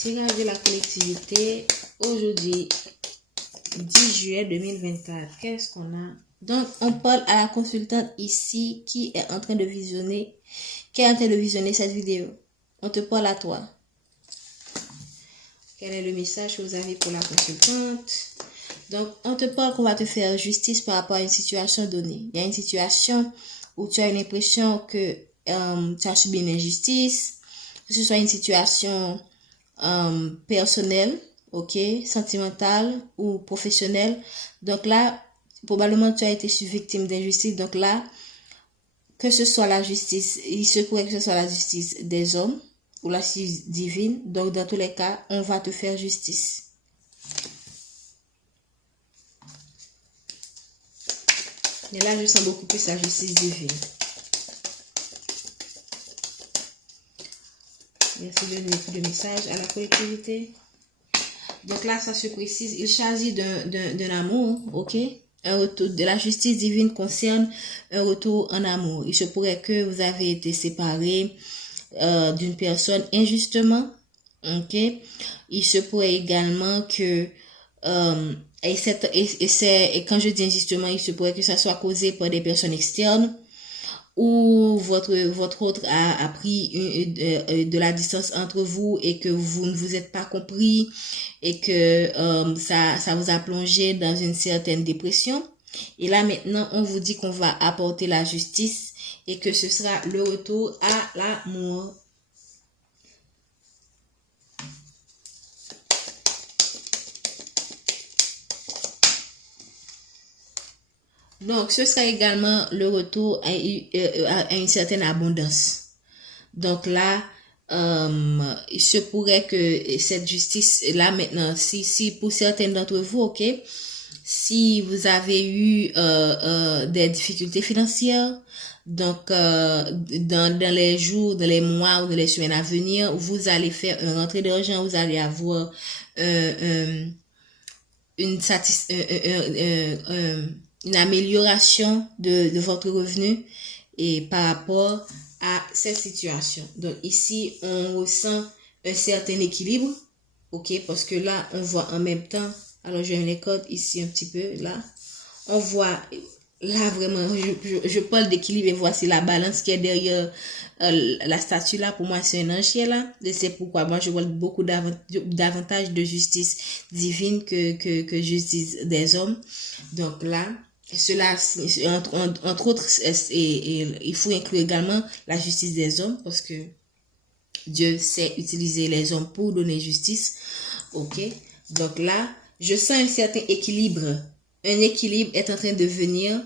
Tirage de la collectivité, aujourd'hui, 10 juillet 2024. Qu'est-ce qu'on a? Donc, on parle à la consultante ici qui est en train de visionner cette vidéo. On te parle à toi. Quel est le message que vous avez pour la consultante? Donc, on te parle qu'on va te faire justice par rapport à une situation donnée. Il y a une situation où tu as l'impression que tu as subi une injustice, que ce soit une situation personnelle, ok, sentimentale ou professionnelle. Donc là, probablement tu as été victime d'injustice. Donc là, que ce soit la justice, il se pourrait que ce soit la justice des hommes ou la justice divine. Donc dans tous les cas, on va te faire justice. Mais là, je sens beaucoup plus la justice divine. Merci de donner plus de messages à la collectivité. Donc là, ça se précise. Il s'agit d'un amour, ok? Un retour de la justice divine concerne un retour en amour. Il se pourrait que vous avez été séparés d'une personne injustement, ok? Il se pourrait également que et quand je dis injustement, il se pourrait que ça soit causé par des personnes externes, ou votre autre a pris de la distance entre vous et que vous ne vous êtes pas compris et que ça vous a plongé dans une certaine dépression. Et là maintenant, on vous dit qu'on va apporter la justice et que ce sera le retour à l'amour. Donc, ce sera également le retour à une certaine abondance. Donc là, il se pourrait que cette justice, là maintenant, si pour certains d'entre vous, ok, si vous avez eu des difficultés financières, donc dans les jours, dans les mois ou dans les semaines à venir, vous allez faire une rentrée d'argent, vous allez avoir une amélioration de votre revenu et par rapport à cette situation. Donc ici, on ressent un certain équilibre, ok, parce que là, on voit en même temps, alors je vais les codes ici un petit peu, là, on voit, là vraiment, je parle d'équilibre et voici la balance qui est derrière la statue là. Pour moi, c'est un ange qui est là, et c'est pourquoi moi je vois beaucoup davantage de justice divine que justice des hommes. Donc là, cela, entre autres, il faut inclure également la justice des hommes, parce que Dieu sait utiliser les hommes pour donner justice. Ok, donc là, je sens un certain équilibre. Un équilibre est en train de venir,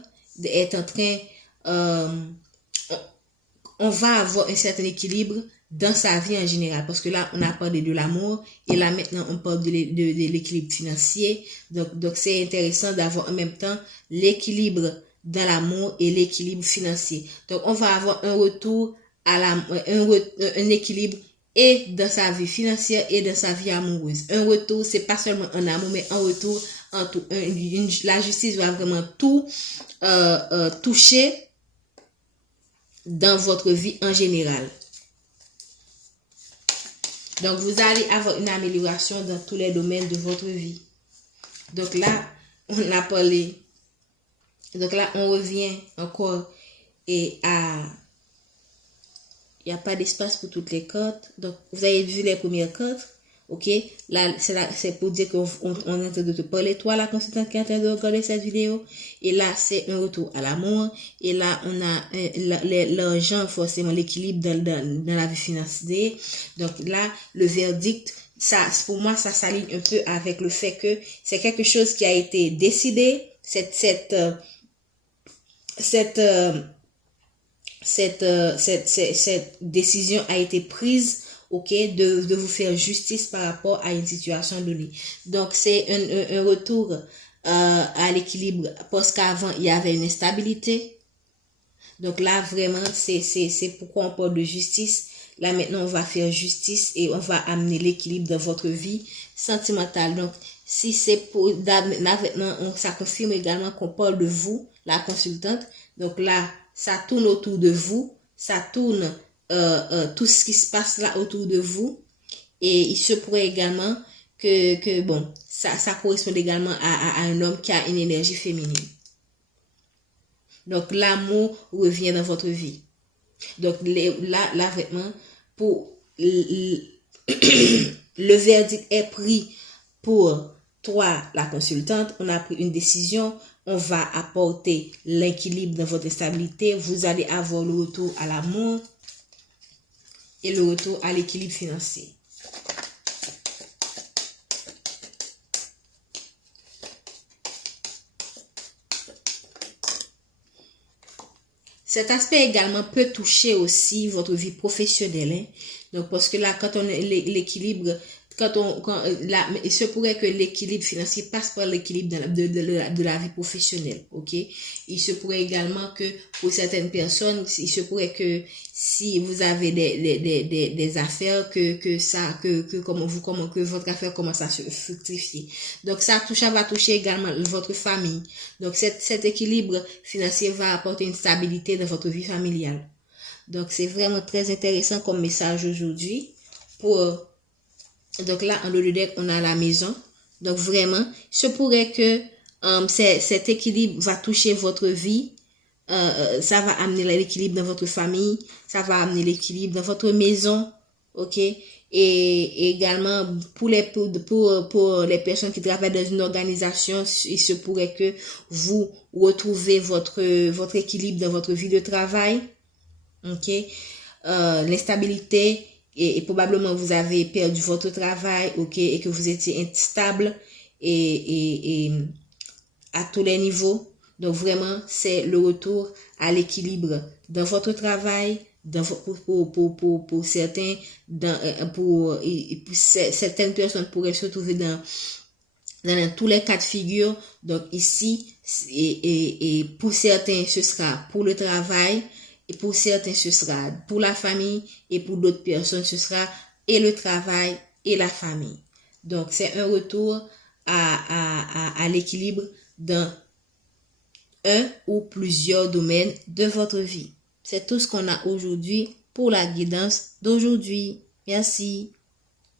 on va avoir un certain équilibre dans sa vie en général, parce que là, on a parlé de l'amour, et là, maintenant, on parle de l'équilibre financier. Donc, c'est intéressant d'avoir en même temps l'équilibre dans l'amour et l'équilibre financier. Donc, on va avoir un retour à un équilibre et dans sa vie financière et dans sa vie amoureuse. Un retour, c'est pas seulement un amour, mais un retour en tout. La justice va vraiment tout toucher dans votre vie en général. Donc, vous allez avoir une amélioration dans tous les domaines de votre vie. Donc là, on a parlé. Donc là, on revient encore et à... Il n'y a pas d'espace pour toutes les cartes. Donc, vous avez vu les premières cartes. Ok, là, c'est pour dire qu'on est en train de te parler, toi, la consultante qui est en train de regarder cette vidéo. Et là, c'est un retour à l'amour. Et là, on a l'argent, forcément, l'équilibre dans la vie financière. Donc là, le verdict, ça, pour moi, ça s'aligne un peu avec le fait que c'est quelque chose qui a été décidé. Cette décision a été prise, ok, de vous faire justice par rapport à une situation donnée. Donc, c'est un retour à l'équilibre, parce qu'avant, il y avait une instabilité. Donc là, vraiment, c'est pourquoi on parle de justice. Là, maintenant, on va faire justice et on va amener l'équilibre dans votre vie sentimentale. Donc, si c'est pour... Là, maintenant, ça confirme également qu'on parle de vous, la consultante. Donc là, ça tourne autour de vous. Ça tourne tout ce qui se passe là autour de vous. Et il se pourrait également que bon, ça correspond également à un homme qui a une énergie féminine. Donc, l'amour revient dans votre vie. Donc, là vraiment, pour le verdict est pris pour toi, la consultante. On a pris une décision. On va apporter l'équilibre dans votre stabilité. Vous allez avoir le retour à l'amour et le retour à l'équilibre financier. Cet aspect également peut toucher aussi votre vie professionnelle. Hein? Donc, parce que là, quand on l'équilibre, il se pourrait que l'équilibre financier passe par l'équilibre de la vie professionnelle, ok? Il se pourrait également que pour certaines personnes, il se pourrait que si vous avez des affaires, que votre affaire commence à se fructifier. Donc, ça va toucher également votre famille. Donc, cet équilibre financier va apporter une stabilité dans votre vie familiale. Donc, c'est vraiment très intéressant comme message aujourd'hui. Donc là, en haut de deck, on a la maison. Donc, vraiment, il se pourrait que cet équilibre va toucher votre vie. Ça va amener l'équilibre dans votre famille. Ça va amener l'équilibre dans votre maison. OK? Et également, pour les personnes qui travaillent dans une organisation, il se pourrait que vous retrouvez votre équilibre dans votre vie de travail. OK? L'instabilité, et probablement vous avez perdu votre travail, OK? Et que vous étiez instable et à tous les niveaux. Donc, vraiment, c'est le retour à l'équilibre dans votre travail, pour certains, certaines personnes pourraient se trouver dans tous les cas de figure. Donc ici, et pour certains, ce sera pour le travail, et pour certains, ce sera pour la famille, et pour d'autres personnes, ce sera et le travail et la famille. Donc, c'est un retour à l'équilibre dans un ou plusieurs domaines de votre vie. C'est tout ce qu'on a aujourd'hui pour la guidance d'aujourd'hui. Merci.